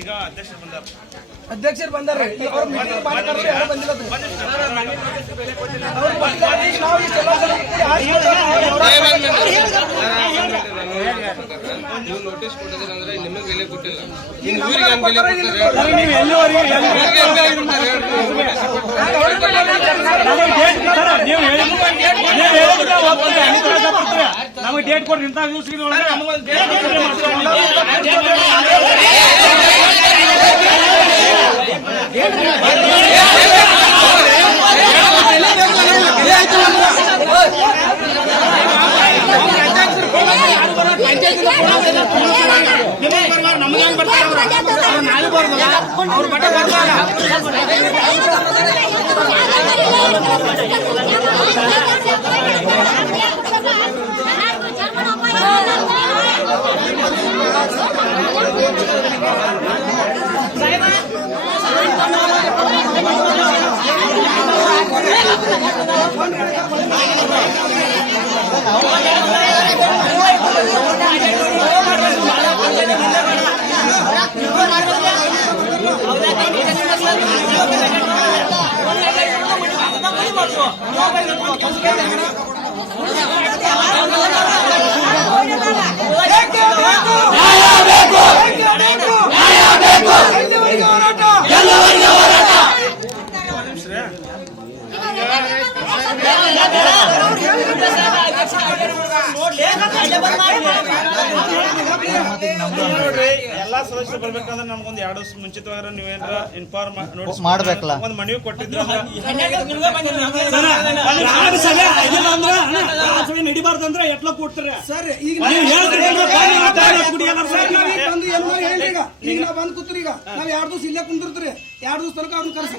ಈಗ ಅಧ್ಯಕ್ಷರು ಬಂದಾರೆ. ಅವ್ರ ಮೀಟಿಂಗ್ ಮಾಡಿದ್ರೆ ಯಾರು ಬಂದಿಲ್ಲ. ನೋಟಿಸ್ ಕೊಟ್ಟಿದ್ರೆ ಅಂದ್ರೆ ನಿಮಗೆ ಬೆಲೆ ಕೊಟ್ಟಿಲ್ಲ. ನಮಗೆ ಡೇಟ್ ಕೊಡ್ರಿ ಇಂಥ ಎಲ್ಲಾ ಸದಸ್ಯರು ಬರ್ಬೇಕಂದ್ರೆ ನಮ್ಗೊಂದು 2 ವರ್ಷ ಮುಂಚಿತವಾಗಿ ನೀವೇನಾರ ಇನ್ಫಾರ್ಮ್ ಮಾಡ್ಬೇಕಲ್ಲ. ಒಂದು ಮನವಿ ಕೊಟ್ಟಿದ್ರೆ ನಡಿಬಾರ್ದು ಅಂದ್ರೆ ಎಟ್ಲ ಕೊಡ್ತಾರೆ ಸರ್. ಈಗ ಬಂದ್ ಕೂತ್ರಿ. ಈಗ ನಾವ್ 2 ದಿವಸ ಇಲ್ಲೇ ಕುಂದಿರ್ತೀರಿ. 2 ದಿವಸ ತನಕ ಅವ್ರನ್ನ ಕರ್ಸಿ